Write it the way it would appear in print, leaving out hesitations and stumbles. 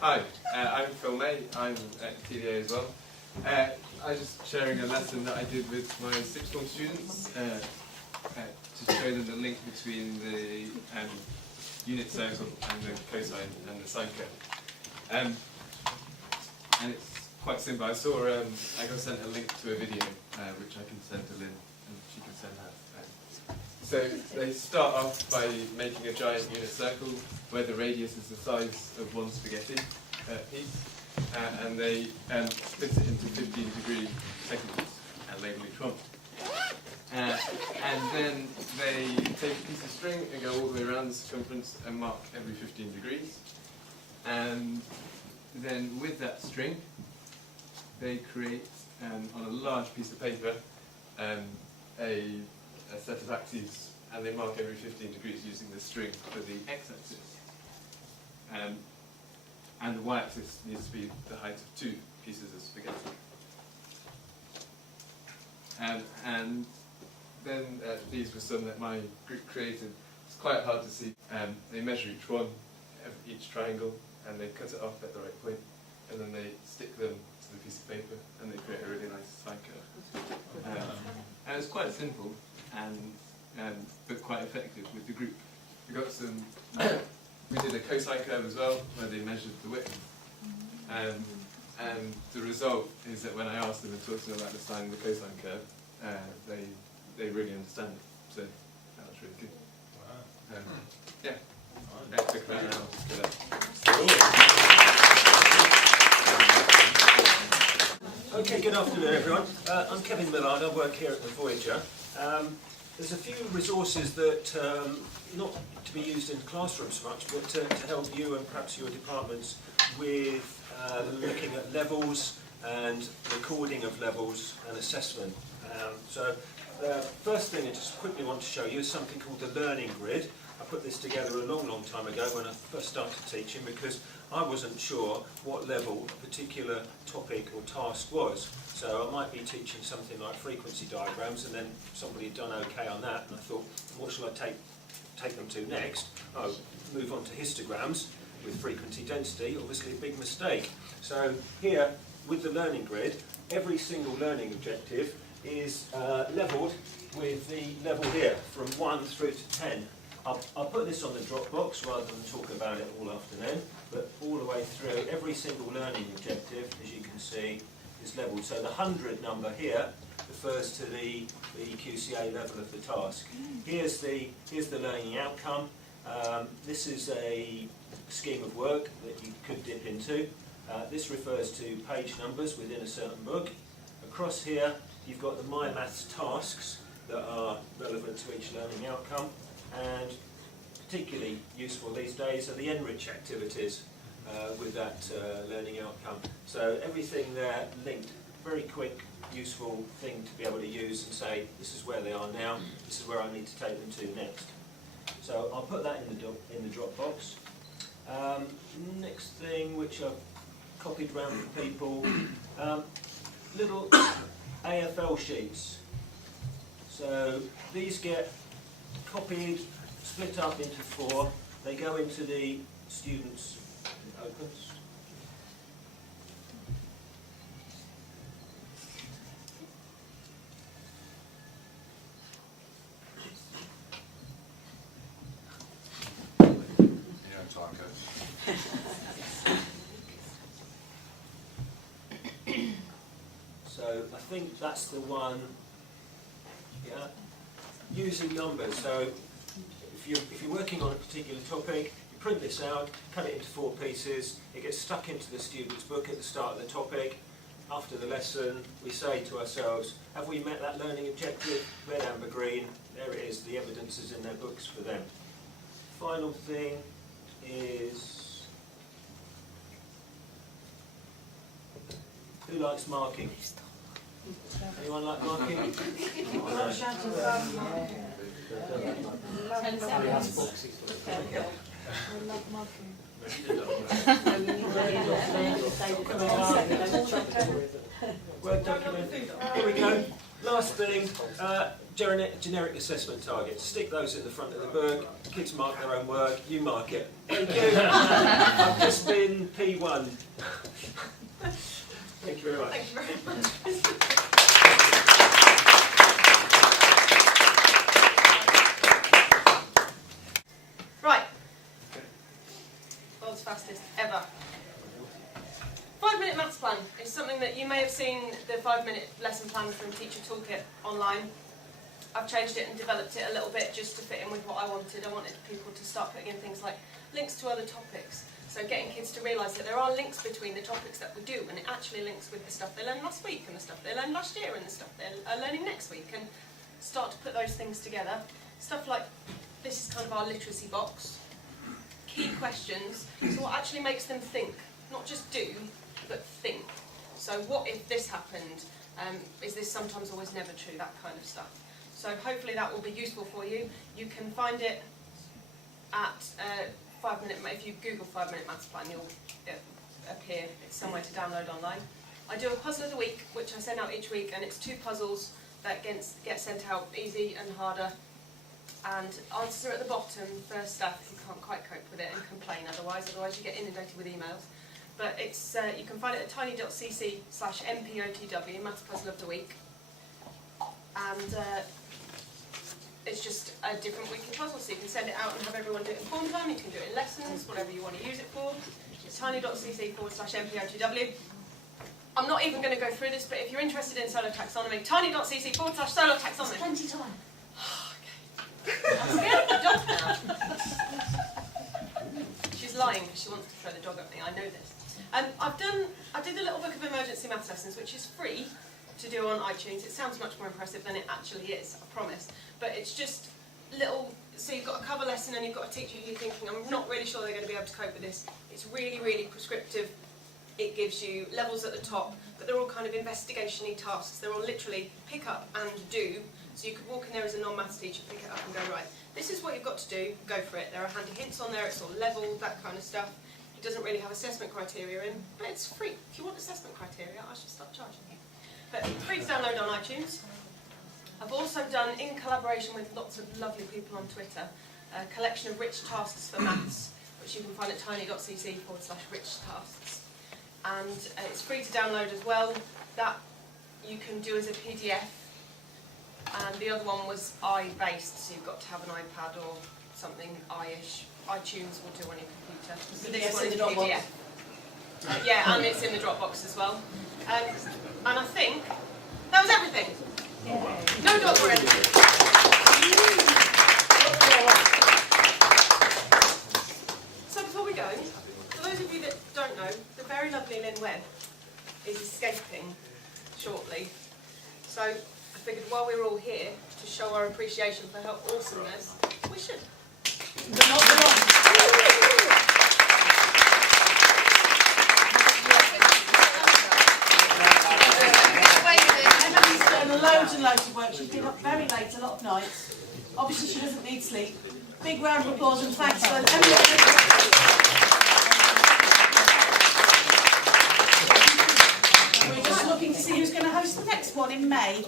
Hi, I'm Phil May. I'm at TDA as well. I'm just sharing a lesson that I did with my sixth form students to show them the link between the unit circle and the cosine and the sine curve. And it's quite simple. I got sent a link to a video which I can send to Lynn, and she can send that. So they start off by making a giant unit circle where the radius is the size of one spaghetti piece, and they split it into 15-degree segments and label each one. And then they take a piece of string and go all the way around the circumference and mark every 15 degrees. And then with that string, they create, on a large piece of paper, a set of axes, and they mark every 15 degrees using the string for the x-axis. And the y-axis needs to be the height of 2 pieces of spaghetti. And then these were some that my group created. It's quite hard to see. They measure each one, each triangle, and they cut it off at the right point, and then they stick them to the piece of paper, and they create a really nice sine curve. And it's quite simple, but quite effective with the group. We got some. We did a cosine curve as well, where they measured the width. And the result is that when I asked them and talked to them about the sine and the cosine curve, they really understand it. So that was really good. Wow. Yeah. It took about an hour to get up. Okay, good afternoon everyone. I'm Kevin Millard, I work here at the Voyager. There's a few resources that, not to be used in classrooms so much, but to help you and perhaps your departments with looking at levels and recording of levels and assessment. So the first thing I just quickly want to show you is something called the learning grid. I put this together a long time ago when I first started teaching because I wasn't sure what level a particular topic or task was. So I might be teaching something like frequency diagrams, and then somebody had done okay on that, and I thought, what shall I take them to next? Oh, move on to histograms with frequency density, obviously a big mistake. So here, with the learning grid, every single learning objective is levelled with the level here, from 1 through to 10. I'll put this on the Dropbox rather than talk about it all afternoon, but all the way through, every single learning objective, as you can see, is levelled. So the 100 number here refers to the QCA level of the task. Here's the learning outcome. This is a scheme of work that you could dip into. This refers to page numbers within a certain book. Across here, you've got the My Maths tasks that are relevant to each learning outcome. And particularly useful these days are the enrich activities with that learning outcome. So everything there linked, very quick, useful thing to be able to use and say, this is where they are now, this is where I need to take them to next. So I'll put that in the Dropbox. Next thing, which I've copied around for people, little AFL sheets. So these get copied, split up into 4. They go into the students' opens. So I think that's the one. Yeah. Using numbers. So if you're working on a particular topic, you print this out, cut it into 4 pieces, it gets stuck into the student's book at the start of the topic. After the lesson, we say to ourselves, have we met that learning objective? Red, amber, green. There it is, the evidence is in their books for them. Final thing is, who likes marking? Anyone like marking? Word document. Here we go. Last thing, generic assessment targets. Stick those in the front of the book. Kids mark their own work. You mark it. Thank you. I've just been in P1. Thank you very much. Thank you very much. Right. World's fastest ever. 5-minute maths plan is something that you may have seen the 5-minute lesson plan from Teacher Toolkit online. I've changed it and developed it a little bit just to fit in with what I wanted. I wanted people to start putting in things like links to other topics. So getting kids to realise that there are links between the topics that we do, and it actually links with the stuff they learned last week and the stuff they learned last year and the stuff they're learning next week, and start to put those things together. Stuff like, this is kind of our literacy box. Key questions, so what actually makes them think, not just do, but think. So what if this happened? Is this sometimes always never true? That kind of stuff. So hopefully that will be useful for you. You can find it at 5-minute, if you Google 5-minute maths plan, it'll appear. It's somewhere to download online. I do a puzzle of the week, which I send out each week, and it's 2 puzzles that get sent out, easy and harder. And answers are at the bottom for stuff if you can't quite cope with it and complain otherwise you get inundated with emails. But it's you can find it at tiny.cc/mpotw, Maths Puzzle of the Week. And it's just a different weekly puzzle, so you can send it out and have everyone do it in form time, you can do it in lessons, whatever you want to use it for. It's tiny.cc/mpotw. I'm not even going to go through this, but if you're interested in solar taxonomy, tiny.cc/solar taxonomy. There's plenty of time. I'm scared of the dog now. She's lying because she wants to throw the dog at me, I know this. I did a little book of emergency maths lessons, which is free to do on iTunes. It sounds much more impressive than it actually is, I promise. But it's just little, so you've got a cover lesson and you've got a teacher who you're thinking, I'm not really sure they're going to be able to cope with this. It's really, really prescriptive. It gives you levels at the top, but they're all kind of investigation-y tasks. They're all literally pick up and do. So you could walk in there as a non-maths teacher, pick it up and go, right, this is what you've got to do, go for it. There are handy hints on there, it's all leveled, that kind of stuff. It doesn't really have assessment criteria in, but it's free. If you want assessment criteria, I should start charging you. But free to download on iTunes. I've also done, in collaboration with lots of lovely people on Twitter, a collection of rich tasks for maths, which you can find at tiny.cc/rich tasks. And it's free to download as well. That you can do as a PDF. And the other one was i-based, so you've got to have an iPad or something i-ish. iTunes will do on your computer. So this one is PDF. Yeah, and it's in the Dropbox as well. And I think that was everything. No dog or anything. So before we go, for those of you that don't know, the very lovely Lynn Webb is escaping shortly. So I figured while we're all here to show our appreciation for her awesomeness, we should. Emily's done loads and loads of work. She's been up very late a lot of nights. Obviously she doesn't need sleep. Big round of applause and thanks for Emily. We're just looking to see who's going to host the next one in May.